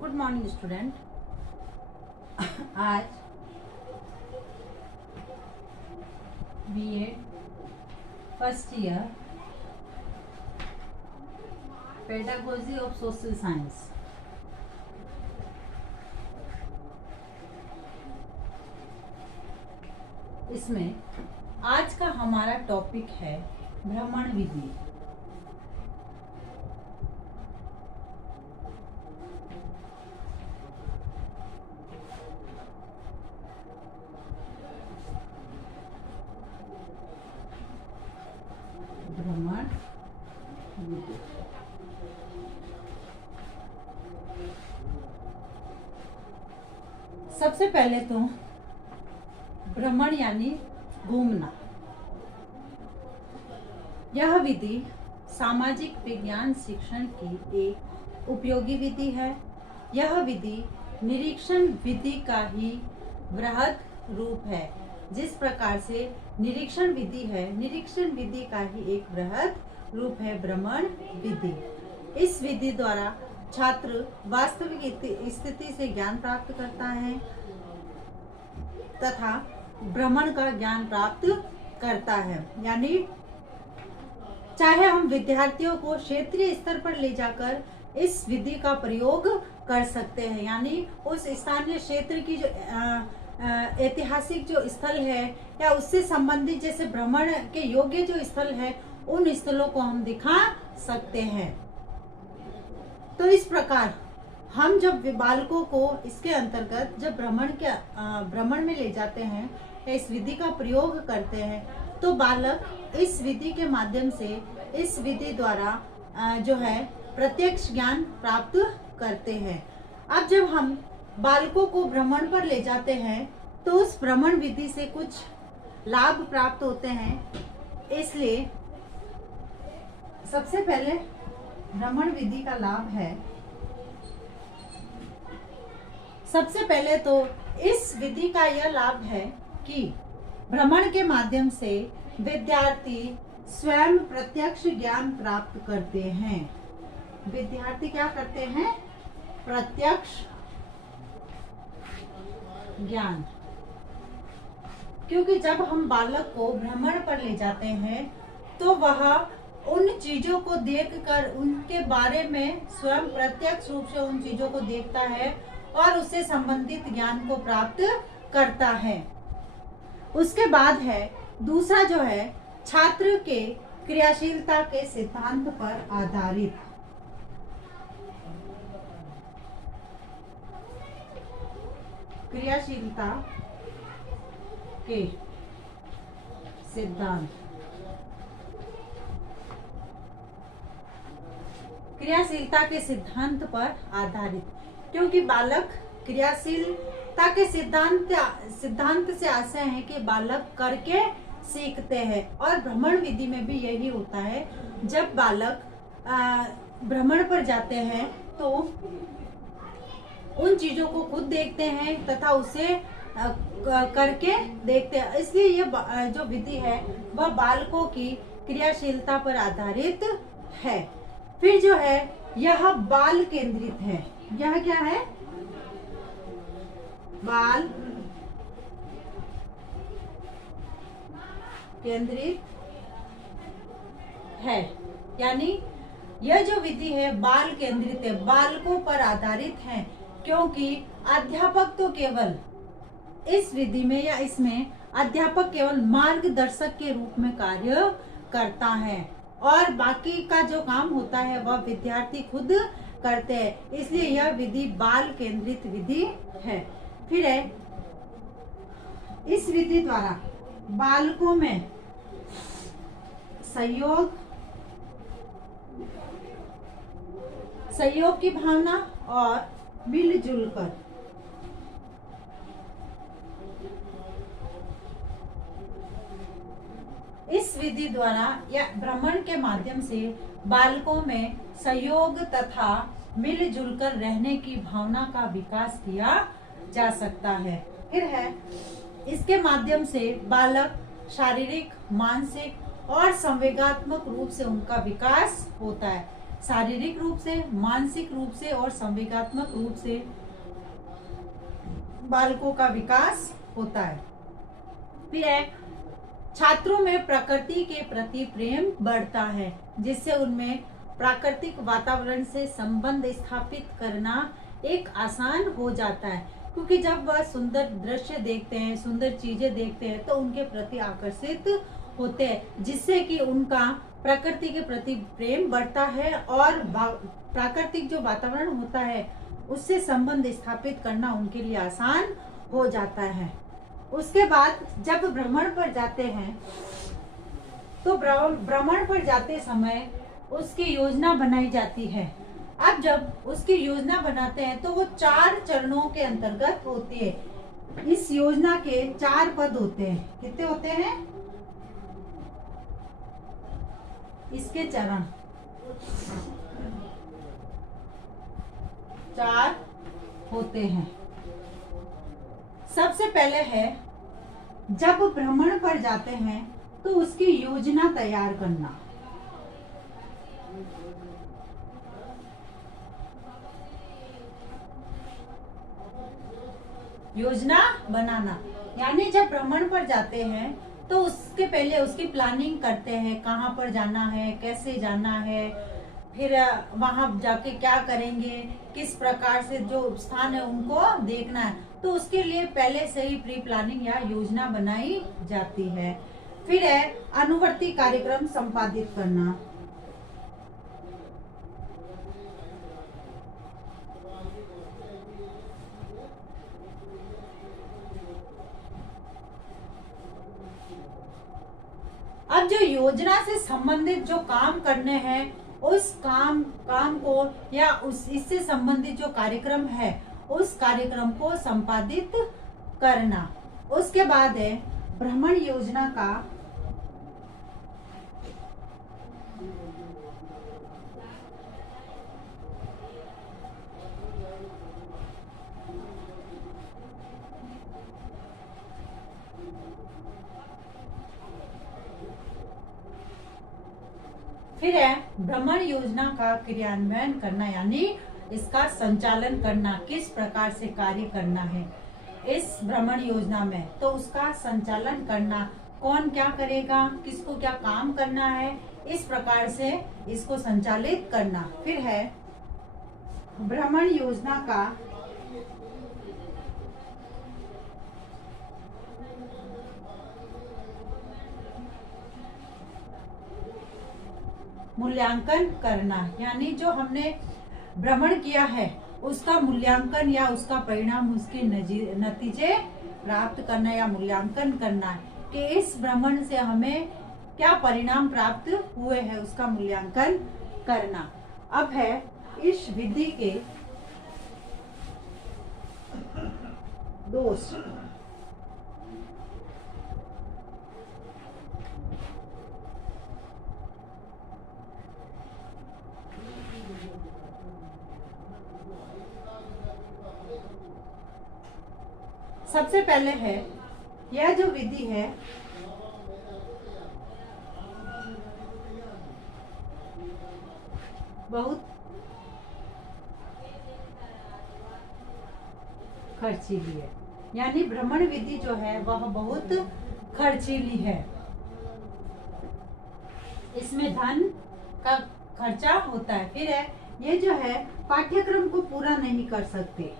Good morning student. आज BEd first year pedagogy of social science इसमें आज का हमारा टॉपिक है भ्रमण विधि। भ्रमण विधि सबसे पहले तो भ्रमण यानी घूमना। यह विधि सामाजिक विज्ञान शिक्षण की एक उपयोगी विधि है। यह विधि निरीक्षण विधि का ही वृहद रूप है। जिस प्रकार से निरीक्षण विधि है, निरीक्षण विधि का ही एक वृहद रूप है भ्रमण विधि। इस विधि द्वारा छात्र वास्तविक स्थिति से ज्ञान प्राप्त करता है तथा भ्रमण का ज्ञान प्राप्त करता है। यानी चाहे हम विद्यार्थियों को क्षेत्रीय स्तर पर ले जाकर इस विधि का प्रयोग कर सकते हैं। यानी उस स्थानीय क्षेत्र की जो ऐतिहासिक जो स्थल है या उससे संबंधित जैसे भ्रमण के योग्य जो स्थल है, उन स्थलों को हम दिखा सकते हैं। तो इस प्रकार हम जब बालकों को इसके अंतर्गत जब भ्रमण में ले जाते हैं या इस विधि का प्रयोग करते हैं, तो बालक इस विधि के माध्यम से इस विधि द्वारा जो है प्रत्यक्ष ज्ञान प्राप्त करते हैं। अब जब हम बालकों को भ्रमण पर ले जाते हैं तो उस भ्रमण विधि से कुछ लाभ प्राप्त होते हैं। इसलिए सबसे पहले भ्रमण विधि का लाभ है, सबसे पहले तो इस विधि का यह लाभ है कि भ्रमण के माध्यम से विद्यार्थी स्वयं प्रत्यक्ष ज्ञान प्राप्त करते हैं। विद्यार्थी क्या करते हैं? प्रत्यक्ष ज्ञान। क्योंकि जब हम बालक को भ्रमण पर ले जाते हैं तो वह उन चीजों को देखकर उनके बारे में स्वयं प्रत्यक्ष रूप से उन चीजों को देखता है और उससे संबंधित ज्ञान को प्राप्त करता है। उसके बाद है दूसरा जो है छात्र के क्रियाशीलता के सिद्धांत पर आधारित। क्रियाशीलता के सिद्धांत, क्रियाशीलता के सिद्धांत पर आधारित। क्योंकि बालक क्रियाशीलता के सिद्धांत से आशय है कि बालक करके सीखते हैं और भ्रमण विधि में भी यही होता है। जब बालक भ्रमण पर जाते हैं तो उन चीजों को खुद देखते हैं तथा उसे करके देखते हैं। इसलिए ये जो विधि है वह बालकों की क्रियाशीलता पर आधारित है। फिर जो है यह बाल केंद्रित है। यह क्या है? बाल केंद्रित है। यानी यह जो विधि है बाल केंद्रित है, बालकों पर आधारित है। क्योंकि अध्यापक तो केवल इस विधि में या इसमें अध्यापक केवल मार्गदर्शक के रूप में कार्य करता है और बाकी का जो काम होता है वह विद्यार्थी खुद करते हैं। इसलिए यह विधि बाल केंद्रित विधि है। फिर है इस विधि द्वारा बालकों में सहयोग की भावना और मिलजुल कर इस विधि द्वारा या भ्रमण के माध्यम से बालकों में सहयोग तथा मिलजुल कर रहने की भावना का विकास किया जा सकता है। फिर है इसके माध्यम से बालक शारीरिक, मानसिक और संवेगात्मक रूप से उनका विकास होता है। शारीरिक रूप से, मानसिक रूप से और संवेगात्मक रूप से बालकों का विकास होता है। फिर है, छात्रों में प्रकृति के प्रति प्रेम बढ़ता है, जिससे उनमें प्राकृतिक वातावरण से संबंध स्थापित करना एक आसान हो जाता है, क्योंकि जब वह सुंदर दृश्य देखते हैं, सुंदर चीजें देखते हैं, तो उनके प्रति आकर्षित होते हैं, जिससे कि उनका प्रकृति के प्रति प्रेम बढ़ता है और प्राकृतिक जो वातावरण होता है उससे संबंध स्थापित करना उनके लिए आसान हो जाता है। उसके बाद जब भ्रमण पर जाते हैं तो भ्रमण पर जाते समय उसकी योजना बनाई जाती है। अब जब उसकी योजना बनाते हैं तो वो 4 चरणों के अंतर्गत होती है। इस योजना के 4 पद होते हैं। कितने होते हैं इसके चरण? 4 होते हैं। सबसे पहले है, जब भ्रमण पर जाते हैं तो उसकी योजना तैयार करना। योजना बनाना यानी जब भ्रमण पर जाते हैं तो उसके पहले उसकी प्लानिंग करते हैं, कहाँ पर जाना है, कैसे जाना है, फिर वहां जाके क्या करेंगे, किस प्रकार से जो स्थान है उनको देखना है, तो उसके लिए पहले से ही प्री प्लानिंग या योजना बनाई जाती है। फिर है अनुवर्ती कार्यक्रम संपादित करना। अब जो योजना से संबंधित जो काम करने हैं उस काम को या इससे संबंधित जो कार्यक्रम है उस कार्यक्रम को संपादित करना। उसके बाद है भ्रमण योजना का फिर है भ्रमण योजना का क्रियान्वयन करना यानी इसका संचालन करना, किस प्रकार से कार्य करना है इस भ्रमण योजना में, तो उसका संचालन करना, कौन क्या करेगा, किसको क्या काम करना है, इस प्रकार से इसको संचालित करना। फिर है भ्रमण योजना का मूल्यांकन करना यानी जो हमने भ्रमण किया है उसका मूल्यांकन या उसका परिणाम, उसके नतीजे प्राप्त करना या मूल्यांकन करना कि इस भ्रमण से हमें क्या परिणाम प्राप्त हुए हैं, उसका मूल्यांकन करना। अब है इस विधि के दोष। सबसे पहले है यह जो विधि है बहुत खर्चीली है, यानी भ्रमण विधि जो है वह बहुत खर्चीली है। इसमें धन का खर्चा होता है। फिर है ये जो है पाठ्यक्रम को पूरा नहीं कर सकते।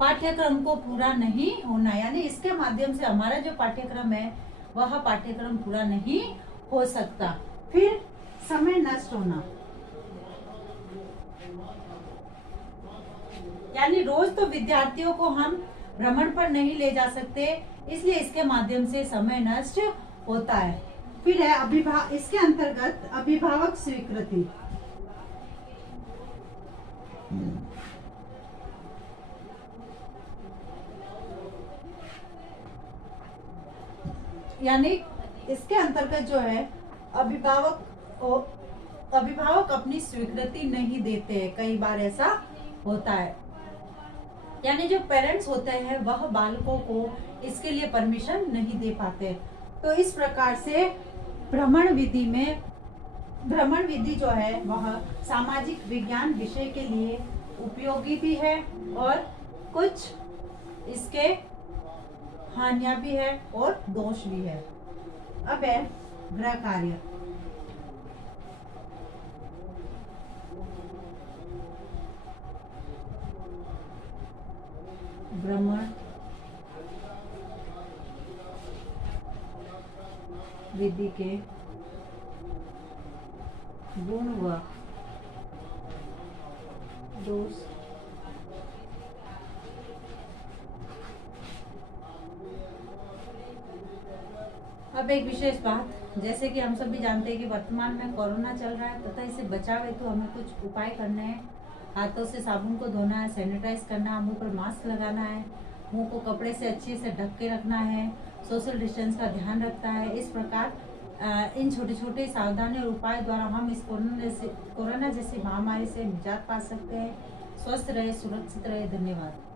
पाठ्यक्रम को पूरा नहीं होना यानी इसके माध्यम से हमारा जो पाठ्यक्रम है वह पाठ्यक्रम पूरा नहीं हो सकता। फिर समय नष्ट होना यानी रोज तो विद्यार्थियों को हम भ्रमण पर नहीं ले जा सकते, इसलिए इसके माध्यम से समय नष्ट होता है। फिर है इसके अंतर्गत अभिभावक स्वीकृति यानी इसके अंतर्गत जो है अभिभावक अपनी स्वीकृति नहीं देते हैं, कई बार ऐसा होता है। यानी जो पेरेंट्स होते हैं वह बालकों को इसके लिए परमिशन नहीं दे पाते। तो इस प्रकार से भ्रमण विधि जो है वह सामाजिक विज्ञान विषय के लिए उपयोगी भी है और कुछ इसके हानियां भी है और दोष भी है। अब है गृह कार्य। भ्रमण विधि के गुण व दोष। अब एक विशेष बात, जैसे कि हम सभी जानते हैं कि वर्तमान में कोरोना चल रहा है तथा इससे बचाव हेतु हमें कुछ उपाय करने हैं। हाथों से साबुन को धोना है, सैनिटाइज करना है, मुंह पर मास्क लगाना है, मुंह को कपड़े से अच्छे से ढक के रखना है, सोशल डिस्टेंस का ध्यान रखना है। इस प्रकार इन छोटे छोटे सावधानी और उपाय द्वारा हम इस कोरोना जैसी महामारी से निजात पा सकते हैं। स्वस्थ रहे, सुरक्षित रहे। धन्यवाद।